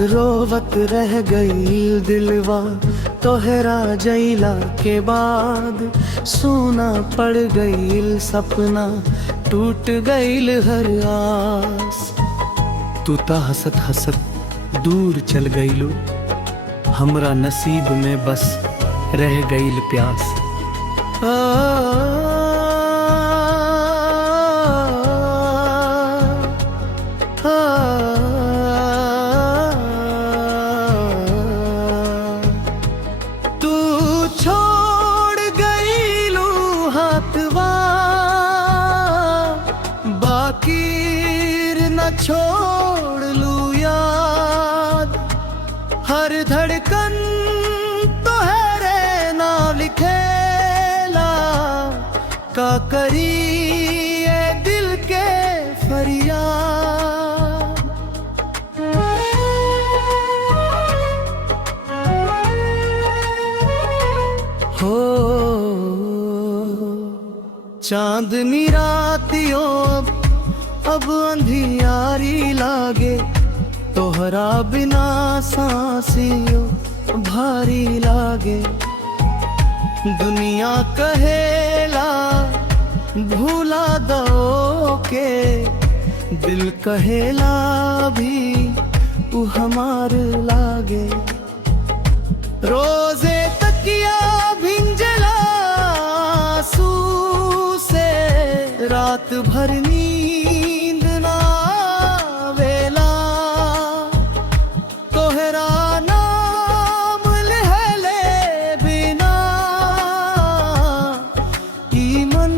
रोवत रह गई दिलवा तोहरा जैला के बाद। सोना पड़ गईल सपना, टूट गईल हर आस। तू ता हसत हसत दूर चल गईलू, हमरा नसीब में बस रह गईल प्यास। तू छोड़ गईलू हाथवा, बाकी न छोड़ लू याद। हर धड़कन तोहरे नाम लिखेला, का करी ये दिल के फरियाद। हो चांदनी रातियों अब अंधियारी लागे, तोहरा बिना सांसियों भारी लागे। दुनिया कहेला भूला दो के, दिल कहेला भी उ हमार लागे। रोजे तकिया भिंजला आंसू से, रात भर नींद ना वेला। तोहरा नाम लहले बिना ई मन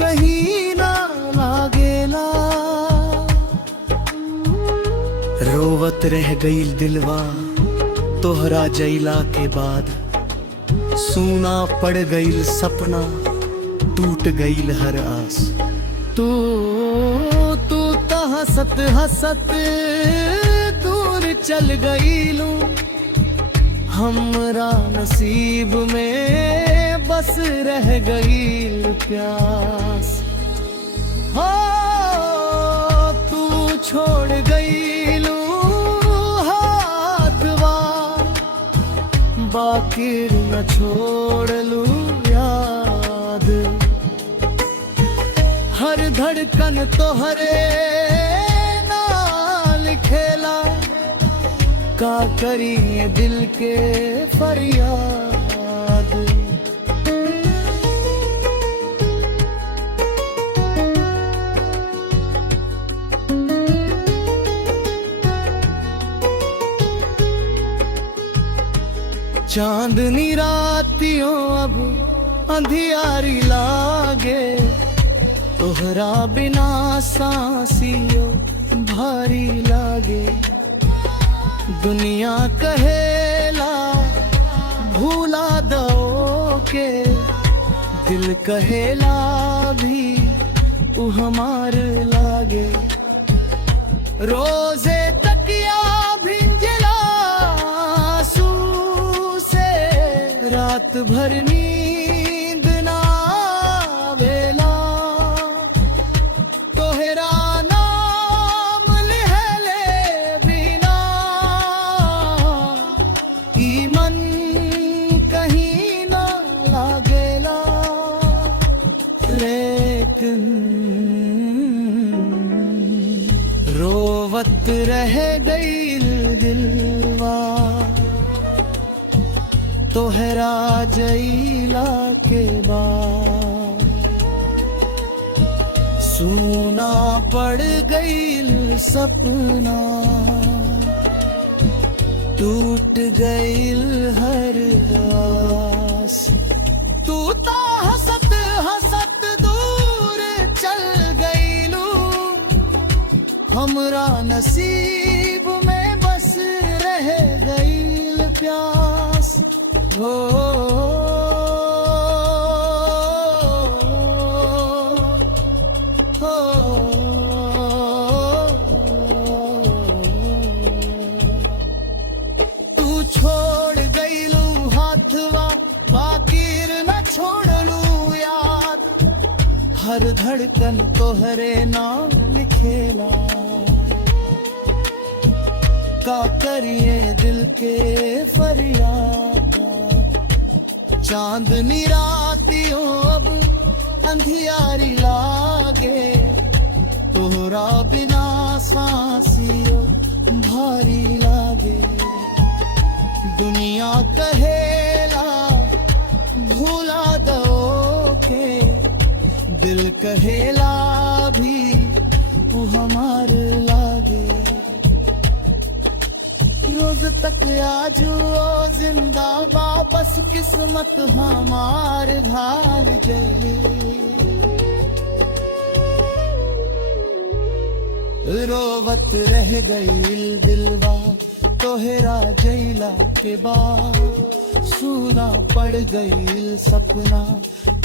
कहीं ना लागेला। रोवत रह गई दिलवा तोहरा जैला के बाद। सूना पड़ गईल सपना, टूट गईल हर आस। तू ता हसत हसत दूर चल गईलू, हमरा नसीब में बस रह गईल प्यास। हो तू छोड़ गईलू हाथवा, बाकी न छोड़ लू याद। हर धड़कन तोहरे नाल खेला, का करी ये दिल के फरियाद। चांदनी रातियों अब अंधियारी लागे, तोहरा बिना सांसियों भारी लागे। दुनिया कहेला भूला दो के, दिल कहेला भी उ हमार लागे। रोजे तकिया भिंजला आंसू से, रात भर नींद ना वेला। तोहरा नाम लहले बिना ई मन कहीं ना लागेला। लेकिन रोवत रह गई दिलवा तोहरा जैला के बाद। सूना पड़ गईल सपना, टूट गईल हर आस। तू ता हसत हसत दूर चल गईलू, हमरा नसीब में बस रह गईल प्यास। हो तू छोड़ गईलू हाथवा, बाकी न छोड़लू याद। हर धड़कन तोहरे नाम लिखेला, का करिए दिल के फरियाद। चांदनी रातियों अब अंधियारी लागे, तोहरा बिना सांसियों भारी लागे। दुनिया कहेला भूला दो के, दिल कहेला भी तू हमार लागे। रोज तक आजू जिंदा वापस किस्मत हमार घाल जाइए। रोवत रह गई दिलवा तोहरा जैला के बाद, सूना पड़ गई सपना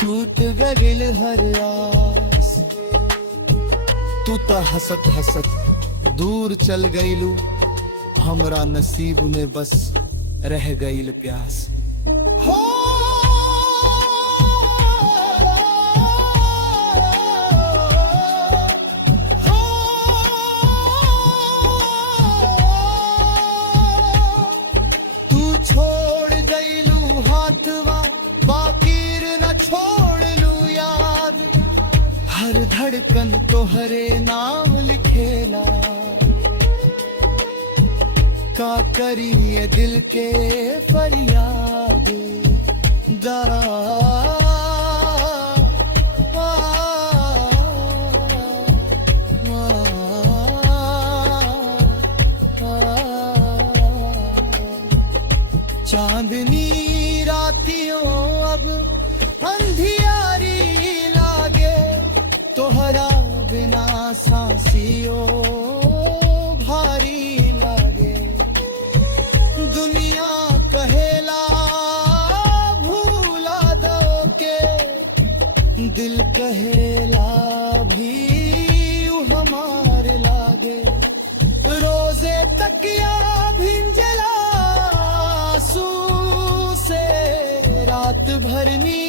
टूट गइल हर आस। तू तो हसत हसत दूर चल गइलू, हमरा नसीब में बस रह गइल प्यास। हो छोड़ गइलू हाथवा बाकीर न छोड़लू याद, हर धड़कन तोहरे नाम लिखेला। का करिए दिल के फरियाद जरा। चांदनी रातियों अब अंधियारी लागे, तोहरा बिना सांसियों भारी लागे। दुनिया कहेला भूला दो के, दिल कहेला भी हमार लागे। रोजे तकिया भिंजला से रात भर नी